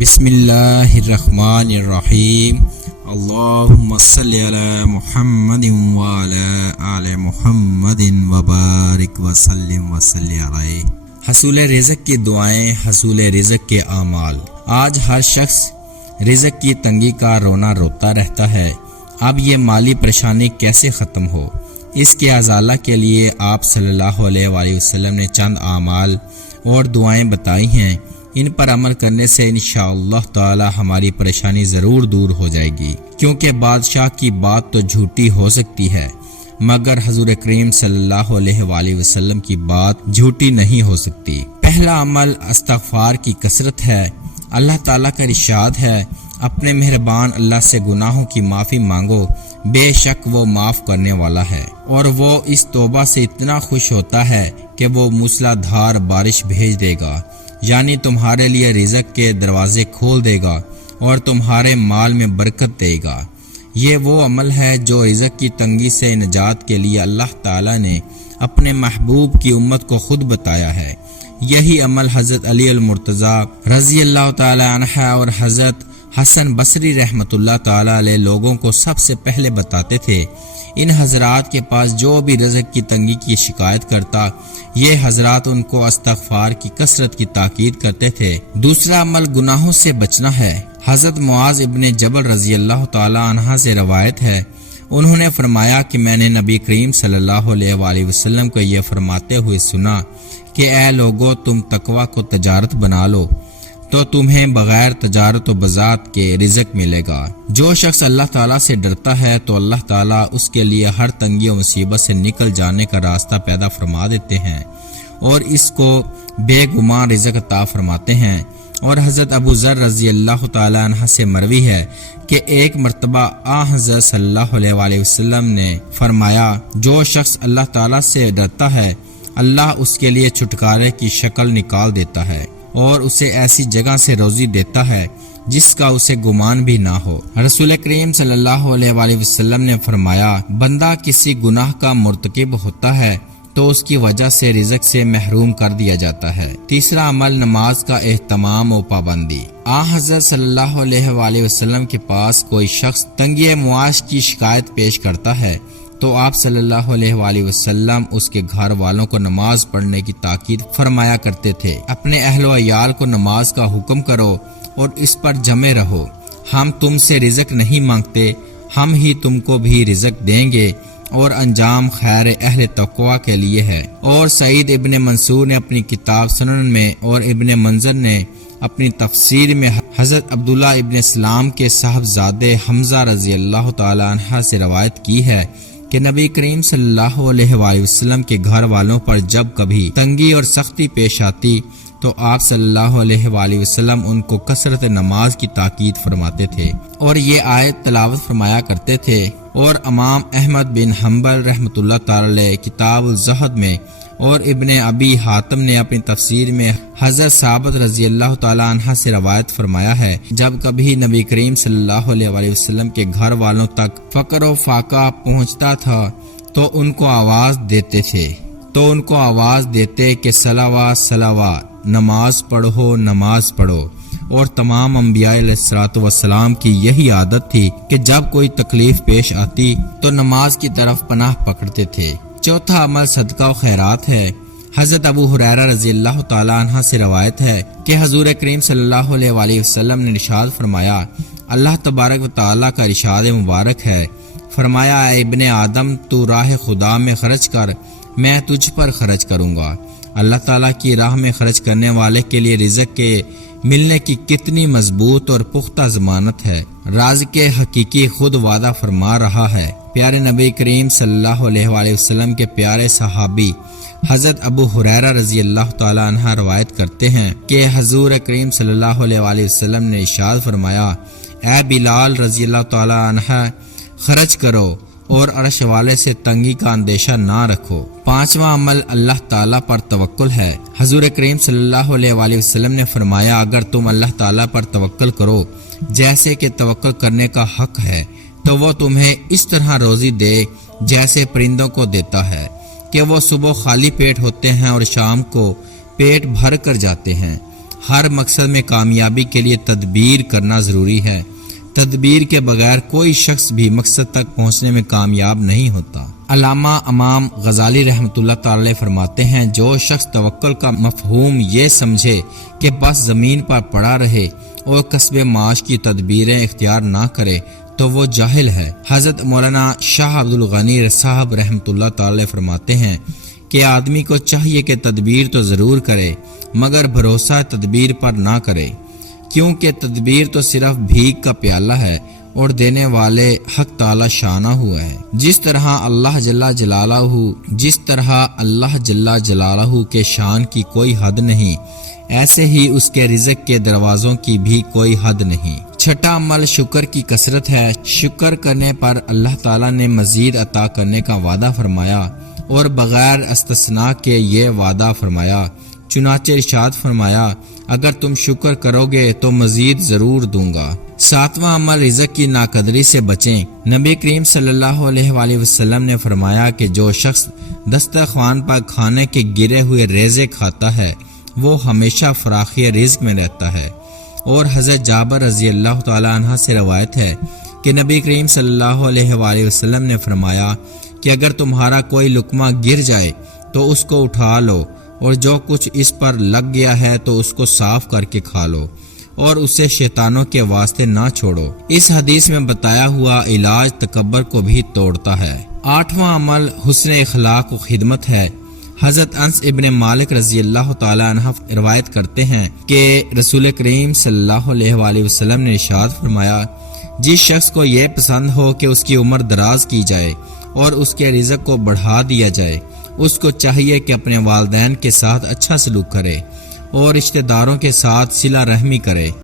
بسم اللہ الرحمن الرحیم اللہم صلی علی محمد وعلی آل محمد وبارک وسلم وصلی علیہ۔ حصول رزق کی دعائیں، حصول رزق کے اعمال۔ آج ہر شخص رزق کی تنگی کا رونا روتا رہتا ہے۔ اب یہ مالی پریشانی کیسے ختم ہو؟ اس کے ازالہ کے لیے آپ صلی اللہ علیہ وآلہ وسلم نے چند اعمال اور دعائیں بتائی ہیں۔ ان پر عمل کرنے سے انشاءاللہ تعالی ہماری پریشانی ضرور دور ہو جائے گی، کیونکہ بادشاہ کی بات تو جھوٹی ہو سکتی ہے مگر حضور کریم صلی اللہ علیہ وآلہ وسلم کی بات جھوٹی نہیں ہو سکتی۔ پہلا عمل استغفار کی کثرت ہے۔ اللہ تعالیٰ کا ارشاد ہے، اپنے مہربان اللہ سے گناہوں کی معافی مانگو، بے شک وہ معاف کرنے والا ہے، اور وہ اس توبہ سے اتنا خوش ہوتا ہے کہ وہ موسلا دھار بارش بھیج دے گا، یعنی تمہارے لیے رزق کے دروازے کھول دے گا اور تمہارے مال میں برکت دے گا۔ یہ وہ عمل ہے جو رزق کی تنگی سے نجات کے لیے اللہ تعالیٰ نے اپنے محبوب کی امت کو خود بتایا ہے۔ یہی عمل حضرت علی المرتضیٰ رضی اللہ تعالی عنہ اور حضرت حسن بصری رحمۃ اللہ تعالی علیہ لوگوں کو سب سے پہلے بتاتے تھے۔ ان حضرات کے پاس جو بھی رزق کی تنگی کی شکایت کرتا، یہ حضرات ان کو استغفار کی کثرت کی تاکید کرتے تھے۔ دوسرا عمل گناہوں سے بچنا ہے۔ حضرت معاذ ابن جبل رضی اللہ تعالی عنہ سے روایت ہے، انہوں نے فرمایا کہ میں نے نبی کریم صلی اللہ علیہ وآلہ وسلم کو یہ فرماتے ہوئے سنا کہ اے لوگو، تم تقوی کو تجارت بنا لو تو تمہیں بغیر تجارت و بذات کے رزق ملے گا۔ جو شخص اللہ تعالیٰ سے ڈرتا ہے تو اللہ تعالیٰ اس کے لیے ہر تنگی و مصیبت سے نکل جانے کا راستہ پیدا فرما دیتے ہیں اور اس کو بے گمان رزق عطا فرماتے ہیں۔ اور حضرت ابو ذر رضی اللہ تعالی عنہ سے مروی ہے کہ ایک مرتبہ حضرت صلی اللہ علیہ وآلہ وسلم نے فرمایا، جو شخص اللہ تعالیٰ سے ڈرتا ہے اللہ اس کے لیے چھٹکارے کی شکل نکال دیتا ہے اور اسے ایسی جگہ سے روزی دیتا ہے جس کا اسے گمان بھی نہ ہو۔ رسول کریم صلی اللہ علیہ وآلہ وسلم نے فرمایا، بندہ کسی گناہ کا مرتکب ہوتا ہے تو اس کی وجہ سے رزق سے محروم کر دیا جاتا ہے۔ تیسرا عمل نماز کا اہتمام و پابندی۔ حضرت صلی اللہ علیہ وآلہ وسلم کے پاس کوئی شخص تنگی معاش کی شکایت پیش کرتا ہے تو آپ صلی اللہ علیہ وآلہ وسلم اس کے گھر والوں کو نماز پڑھنے کی تاکید فرمایا کرتے تھے۔ اپنے اہل و عیال کو نماز کا حکم کرو اور اس پر جمے رہو۔ ہم تم سے رزق نہیں مانگتے، ہم ہی تم کو بھی رزق دیں گے اور انجام خیر اہل تقوی کے لیے ہے۔ اور سعید ابن منصور نے اپنی کتاب سنن میں اور ابن منظر نے اپنی تفسیر میں حضرت عبداللہ ابن اسلام کے صاحبزادے حمزہ رضی اللہ تعالی عنہ سے روایت کی ہے کہ نبی کریم صلی اللہ علیہ وآلہ وسلم کے گھر والوں پر جب کبھی تنگی اور سختی پیش آتی تو آپ صلی اللہ علیہ وآلہ وسلم ان کو کثرت نماز کی تاکید فرماتے تھے اور یہ آیت تلاوت فرمایا کرتے تھے۔ اور امام احمد بن حنبل رحمۃ اللہ تعالی کتاب الزہد میں اور ابن ابی حاتم نے اپنی تفسیر میں حضرت ثابت رضی اللہ تعالی عنہ سے روایت فرمایا ہے، جب کبھی نبی کریم صلی اللہ علیہ وآلہ وسلم کے گھر والوں تک فقر و فاقہ پہنچتا تھا تو ان کو آواز دیتے کہ صلوات صلوات، نماز پڑھو نماز پڑھو۔ اور تمام انبیاء علیہ الصلوۃ والسلام کی یہی عادت تھی کہ جب کوئی تکلیف پیش آتی تو نماز کی طرف پناہ پکڑتے تھے۔ چوتھا عمل صدقہ و خیرات ہے۔ حضرت ابو ہریرہ رضی اللہ تعالی عنہ سے روایت ہے کہ حضور کریم صلی اللہ علیہ وآلہ وسلم نے ارشاد فرمایا، اللہ تبارک و تعالی کا ارشاد مبارک ہے، فرمایا، اے ابن آدم، تو راہ خدا میں خرچ کر، میں تجھ پر خرچ کروں گا۔ اللہ تعالیٰ کی راہ میں خرچ کرنے والے کے لیے رزق کے ملنے کی کتنی مضبوط اور پختہ ضمانت ہے۔ رازق حقیقی خود وعدہ فرما رہا ہے۔ پیارے نبی کریم صلی اللہ علیہ وآلہ وسلم کے پیارے صحابی حضرت ابو ہریرہ رضی اللہ تعالی عنہ روایت کرتے ہیں کہ حضور کریم صلی اللہ علیہ وآلہ وسلم نے ارشاد فرمایا، اے بلال رضی اللہ تعالی عنہ، خرچ کرو اور عرش والے سے تنگی کا اندیشہ نہ رکھو۔ پانچواں عمل اللہ تعالیٰ پر توکل ہے۔ حضور کریم صلی اللہ علیہ وآلہ وسلم نے فرمایا، اگر تم اللہ تعالیٰ پر توکل کرو جیسے کہ توکل کرنے کا حق ہے تو وہ تمہیں اس طرح روزی دے جیسے پرندوں کو دیتا ہے کہ وہ صبح خالی پیٹ ہوتے ہیں اور شام کو پیٹ بھر کر جاتے ہیں۔ ہر مقصد میں کامیابی کے لیے تدبیر کرنا ضروری ہے۔ تدبیر کے بغیر کوئی شخص بھی مقصد تک پہنچنے میں کامیاب نہیں ہوتا۔ علامہ امام غزالی رحمۃ اللہ تعالی فرماتے ہیں، جو شخص توکل کا مفہوم یہ سمجھے کہ بس زمین پر پڑا رہے اور کسب معاش کی تدبیریں اختیار نہ کرے تو وہ جاہل ہے۔ حضرت مولانا شاہ عبد الغنی صاحب رحمۃ اللہ تعالی فرماتے ہیں کہ آدمی کو چاہیے کہ تدبیر تو ضرور کرے مگر بھروسہ تدبیر پر نہ کرے، کیونکہ تدبیر تو صرف بھیک کا پیالہ ہے اور دینے والے حق تعالی شانہ ہوا ہے۔ جس طرح اللہ جل جلالہ کے شان کی کوئی حد نہیں، ایسے ہی اس کے رزق کے دروازوں کی بھی کوئی حد نہیں۔ چھٹا عمل شکر کی کثرت ہے۔ شکر کرنے پر اللہ تعالی نے مزید عطا کرنے کا وعدہ فرمایا اور بغیر استثناء کے یہ وعدہ فرمایا، چنانچہ ارشاد فرمایا اگر تم شکر کرو گے تو مزید ضرور دوں گا۔ ساتواں عمل رزق کی ناقدری سے بچیں۔ نبی کریم صلی اللہ علیہ وآلہ وسلم نے فرمایا کہ جو شخص دسترخوان پر کھانے کے گرے ہوئے ریزے کھاتا ہے وہ ہمیشہ فراخی رزق میں رہتا ہے۔ اور حضرت جابر رضی اللہ تعالی عنہ سے روایت ہے کہ نبی کریم صلی اللہ علیہ وآلہ وسلم نے فرمایا کہ اگر تمہارا کوئی لقمہ گر جائے تو اس کو اٹھا لو اور جو کچھ اس پر لگ گیا ہے تو اس کو صاف کر کے کھا لو اور اسے شیطانوں کے واسطے نہ چھوڑو۔ اس حدیث میں بتایا ہوا علاج تکبر کو بھی توڑتا ہے۔ آٹھواں عمل حسن اخلاق و خدمت ہے۔ حضرت انس ابن مالک رضی اللہ تعالی عنہ روایت کرتے ہیں کہ رسول کریم صلی اللہ علیہ وآلہ وسلم نے ارشاد فرمایا، جس شخص کو یہ پسند ہو کہ اس کی عمر دراز کی جائے اور اس کے رزق کو بڑھا دیا جائے، اس کو چاہیے کہ اپنے والدین کے ساتھ اچھا سلوک کرے اور رشتہ داروں کے ساتھ صلہ رحمی کرے۔